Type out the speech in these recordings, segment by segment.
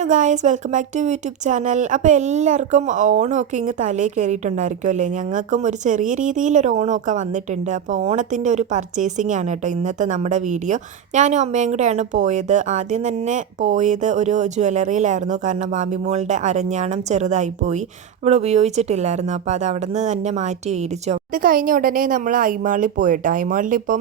Hello guys welcome back to YouTube channel അപ്പോൾ എല്ലാവർക്കും ഓണമൊക്കെ ഇങ്ങ് തലയിൽ കയറിയിട്ടുണ്ടായിരിക്കും അല്ലേ? ഞങ്ങൾക്കും ഒരു ചെറിയ രീതിയിലൊരു ഓണമൊക്കെ വന്നിട്ടുണ്ട്. അപ്പോൾ ഓണത്തിന്റെ ഒരു പർച്ചേസിംഗ് ആണ് കേട്ടോ ഇന്നത്തെ നമ്മുടെ വീഡിയോ ഞാനും അമ്മയും കൂടെയാണ് പോയത്. ആദ്യം തന്നെ പോയത് ഒരു ജ്വല്ലറിയിലായിരുന്നു കാരണം ബാബിമോളുടെ അരഞ്ഞാണം ചെറുതായി പോയി. അവിടെ ഉപയോഗിച്ചിട്ടില്ലായിരുന്നു. അപ്പോൾ അത് അവിടെ നിന്ന് തന്നെ മാറ്റി മേടിച്ചു. അത് കഴിഞ്ഞ ഉടനെ നമ്മൾ ഐമാളിൽ പോയിട്ടോ. ഐമാളിൽ ഇപ്പം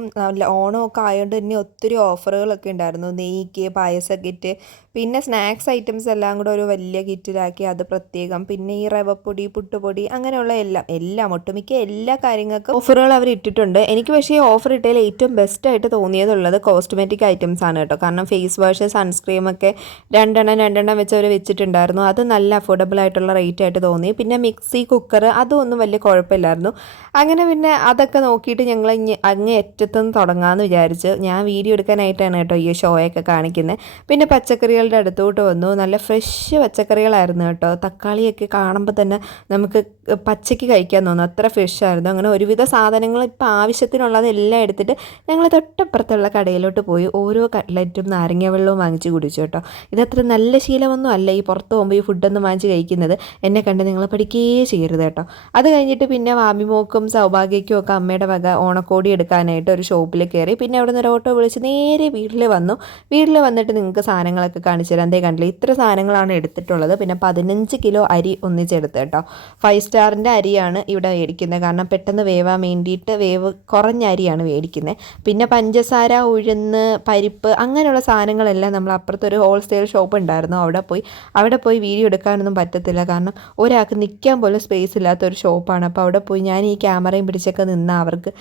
ഓണമൊക്കെ ആയതുകൊണ്ട് തന്നെ ഒത്തിരി ഓഫറുകളൊക്കെ ഉണ്ടായിരുന്നു. നെയ്ക്ക് പായസ കിറ്റ് പിന്നെ സ്നാക്സ് ഐറ്റംസ് എല്ലാം കൂടെ ഒരു വലിയ കിറ്റിലാക്കി അത് പ്രത്യേകം. പിന്നെ ഈ റവപ്പൊടി പുട്ടുപൊടി അങ്ങനെയുള്ള എല്ലാം എല്ലാം ഒട്ടുമിക്ക എല്ലാ കാര്യങ്ങൾക്കും ഓഫറുകൾ അവർ ഇട്ടിട്ടുണ്ട്. എനിക്ക് പക്ഷേ ഈ ഓഫർ ഇട്ടതിൽ ഏറ്റവും ബെസ്റ്റ് ആയിട്ട് തോന്നിയതുള്ളത് കോസ്മെറ്റിക് ഐറ്റംസ് ആണ് കേട്ടോ. കാരണം ഫേസ് വാഷ് സൺസ്ക്രീം ഒക്കെ രണ്ടെണ്ണം രണ്ടെണ്ണം വെച്ച് അവർ വെച്ചിട്ടുണ്ടായിരുന്നു. അത് നല്ല അഫോർഡബിൾ ആയിട്ടുള്ള റേറ്റ് ആയിട്ട് തോന്നി. പിന്നെ മിക്സി കുക്കർ അതൊന്നും വലിയ കുഴപ്പമില്ലായിരുന്നു. അങ്ങനെ പിന്നെ അതൊക്കെ നോക്കിയിട്ട് ഞങ്ങൾ അങ്ങേ അറ്റത്തുനിന്ന് തുടങ്ങാമെന്ന് വിചാരിച്ച് ഞാൻ വീഡിയോ എടുക്കാനായിട്ടാണ് കേട്ടോ ഈ ഷോയൊക്കെ കാണിക്കുന്നത്. പിന്നെ പച്ചക്കറികളുടെ അടുത്തോട്ട് വന്നു. നല്ല ഫ്രഷ് പച്ചക്കറികളായിരുന്നു കേട്ടോ. തക്കാളിയൊക്കെ കാണുമ്പോൾ തന്നെ നമുക്ക് പച്ചയ്ക്ക് കഴിക്കാൻ തോന്നും അത്ര ഫ്രഷ് ആയിരുന്നു. അങ്ങനെ ഒരുവിധ സാധനങ്ങൾ ഇപ്പോൾ ആവശ്യത്തിനുള്ളതെല്ലാം എടുത്തിട്ട് ഞങ്ങൾ തൊട്ടപ്പുറത്തുള്ള കടയിലോട്ട് പോയി ഓരോ കട്ട്ലറ്റും നാരങ്ങ വെള്ളവും വാങ്ങിച്ച് കുടിച്ചു കേട്ടോ. ഇതത്ര നല്ല ശീലമൊന്നും അല്ല ഈ പുറത്ത് പോകുമ്പോൾ ഈ ഫുഡൊന്നും വാങ്ങിച്ച് കഴിക്കുന്നത്. എന്നെ കണ്ട് നിങ്ങൾ പഠിക്കുകയേ ചെയ്യരുത് കേട്ടോ. അത് കഴിഞ്ഞിട്ട് പിന്നെ വാമിമോക്കും സൗഭാഗ്യയ്ക്കും ഒക്കെ അമ്മയുടെ വക ഓണക്കോടി എടുക്കാനായിട്ട് ഒരു ഷോപ്പിൽ കയറി പിന്നെ അവിടെ നിന്ന് ഒരു ഓട്ടോ വിളിച്ച് നേരെ വീട്ടിൽ വന്നു. വീട്ടിൽ വന്നിട്ട് നിങ്ങൾക്ക് സാധനങ്ങളൊക്കെ കാണിച്ചു തരാം. എന്തേ കണ്ടില്ല ഇത്ര സാധനങ്ങളാണ് എടുത്തിട്ടുള്ളത്. പിന്നെ പതിനഞ്ച് കിലോ അരി ഒന്നിച്ചെടുത്ത് കേട്ടോ. ഫൈവ് സ്റ്റാറിന്റെ അരിയാണ് ഇവിടെ മേടിക്കുന്നത് കാരണം പെട്ടെന്ന് വേവാൻ വേണ്ടിയിട്ട് വേവ് കുറഞ്ഞ അരിയാണ് മേടിക്കുന്നത് പിന്നെ പഞ്ചസാര ഉഴുന്ന് പരിപ്പ് അങ്ങനെയുള്ള സാധനങ്ങളെല്ലാം നമ്മൾ അപ്പുറത്തൊരു ഹോൾസെയിൽ ഷോപ്പ് ഉണ്ടായിരുന്നു. അവിടെ പോയി അവിടെ പോയി വീഡിയോ എടുക്കാനൊന്നും പറ്റത്തില്ല. കാരണം ഒരാൾക്ക് നിൽക്കാൻ പോലും സ്പേസ് ഇല്ലാത്തൊരു ഷോപ്പാണ്. അപ്പോൾ അവിടെ പോയി ഞാൻ ഈ ക്യാമറയും പിടിച്ചൊക്കെ നിന്ന് അവർക്ക്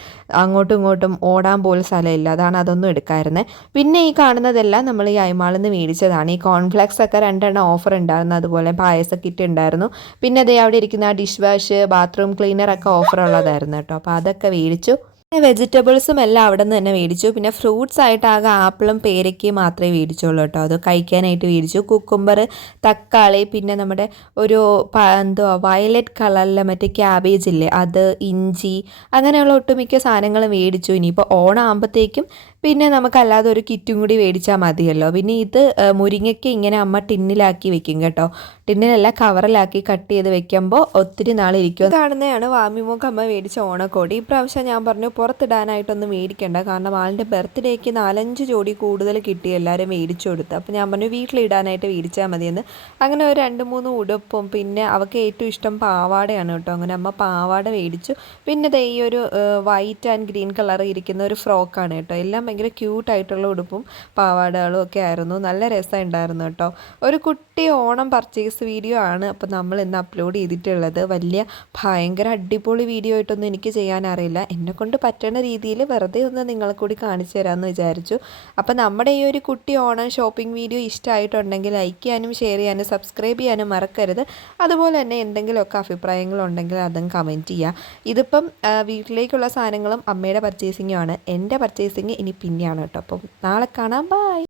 അങ്ങോട്ടും ഇങ്ങോട്ടും ഓടാൻ പോലും സ്ഥലമില്ല. അതാണ് അതൊന്നും എടുക്കാറുന്നത് പിന്നെ ഈ കാണുന്നതെല്ലാം നമ്മൾ ഈ അയമാളിൽ നിന്ന് മേടിച്ചതാണ്. ഈ കോൺഫ്ലെക്സ് ഒക്കെ രണ്ടെണ്ണം ഓഫർ ഉണ്ടായിരുന്നു. അതുപോലെ പായസ കിറ്റ് ഉണ്ടായിരുന്നു. പിന്നെ അതേ അവിടെ ഇരിക്കുന്ന ആ ഡിഷ് വാഷ് ബാത്റൂം ഓഫർ ഉള്ളതായിരുന്നു കേട്ടോ. അപ്പോൾ അതൊക്കെ മേടിച്ചു. പിന്നെ വെജിറ്റബിൾസും എല്ലാം അവിടെ നിന്ന് തന്നെ മേടിച്ചു. പിന്നെ ഫ്രൂട്ട്സ് ആയിട്ട് ആകെ ആപ്പിളും പേരയ്ക്കയും മാത്രമേ മേടിച്ചുള്ളൂ കേട്ടോ. അത് കഴിക്കാനായിട്ട് മേടിച്ചു. കുക്കുംബർ തക്കാളി പിന്നെ നമ്മുടെ ഒരു എന്തോ വയലറ്റ് കളറിലെ മറ്റേ ക്യാബേജ് ഇല്ലേ അത് ഇഞ്ചി അങ്ങനെയുള്ള ഒട്ടുമിക്ക സാധനങ്ങൾ മേടിച്ചു. ഇനിയിപ്പോൾ ഓണാകുമ്പോഴത്തേക്കും പിന്നെ നമുക്കല്ലാതെ ഒരു കിറ്റും കൂടി മേടിച്ചാൽ മതിയല്ലോ. പിന്നെ ഇത് മുരിങ്ങയ്ക്ക് ഇങ്ങനെ അമ്മ ടിന്നിലാക്കി വെക്കും കേട്ടോ. ടിന്നിലല്ല കവറിലാക്കി കട്ട് ചെയ്ത് വെക്കുമ്പോൾ ഒത്തിരി നാളിരിക്കും. കാണുന്നതാണ് വാമിമോക്ക് അമ്മ മേടിച്ച ഓണക്കോടി. ഇപ്രാവശ്യം ഞാൻ പറഞ്ഞു പുറത്തിടാനായിട്ടൊന്നും മേടിക്കണ്ട. കാരണം ആളിന്റെ ബർത്ത്ഡേക്ക് നാലഞ്ച് ജോഡി കൂടുതൽ കിട്ടി എല്ലാവരും മേടിച്ചു കൊടുത്തു. അപ്പോൾ ഞാൻ പറഞ്ഞു വീട്ടിലിടാനായിട്ട് മേടിച്ചാൽ മതിയെന്ന്. അങ്ങനെ ഒരു രണ്ട് മൂന്ന് ഉടുപ്പും പിന്നെ അവൾക്ക് ഏറ്റവും ഇഷ്ടം പാവാടയാണ് കേട്ടോ. അങ്ങനെ അമ്മ പാവാട മേടിച്ചു. പിന്നെ ഈ ഒരു വൈറ്റ് ആൻഡ് ഗ്രീൻ കളർ ഇരിക്കുന്ന ഒരു ഫ്രോക്കാണ് കേട്ടോ. എല്ലാം ഭയങ്കര ക്യൂട്ടായിട്ടുള്ള ഉടുപ്പും പാവാടകളും ഒക്കെ ആയിരുന്നു. നല്ല രസമുണ്ടായിരുന്നു കേട്ടോ. ഒരു കുട്ടി ഓണം പർച്ചേസ് വീഡിയോ ആണ് അപ്പോൾ നമ്മൾ ഇന്ന് അപ്ലോഡ് ചെയ്തിട്ടുള്ളത്. വലിയ ഭയങ്കര അടിപൊളി വീഡിയോ ആയിട്ടൊന്നും എനിക്ക് ചെയ്യാനറിയില്ല എന്നെക്കൊണ്ട് പറ്റുന്ന രീതിയിൽ വെറുതെ ഒന്ന് നിങ്ങളെ കൂടി കാണിച്ചു തരാമെന്ന് വിചാരിച്ചു. അപ്പോൾ നമ്മുടെ ഈ ഒരു കുട്ടി ഓണം ഷോപ്പിംഗ് വീഡിയോ ഇഷ്ടമായിട്ടുണ്ടെങ്കിൽ ലൈക്ക് ചെയ്യാനും ഷെയർ ചെയ്യാനും സബ്സ്ക്രൈബ് ചെയ്യാനും മറക്കരുത്. അതുപോലെ തന്നെ എന്തെങ്കിലുമൊക്കെ അഭിപ്രായങ്ങളുണ്ടെങ്കിൽ അതും കമന്റ് ചെയ്യുക. ഇതിപ്പം വീട്ടിലേക്കുള്ള സാധനങ്ങളും അമ്മയുടെ പർച്ചേസിങ്ങും ആണ്. എന്റെ പർച്ചേസിങ് ഇനി പിന്നെയാണ് കേട്ടോ. അപ്പം നാളെ കാണാം. ബായ്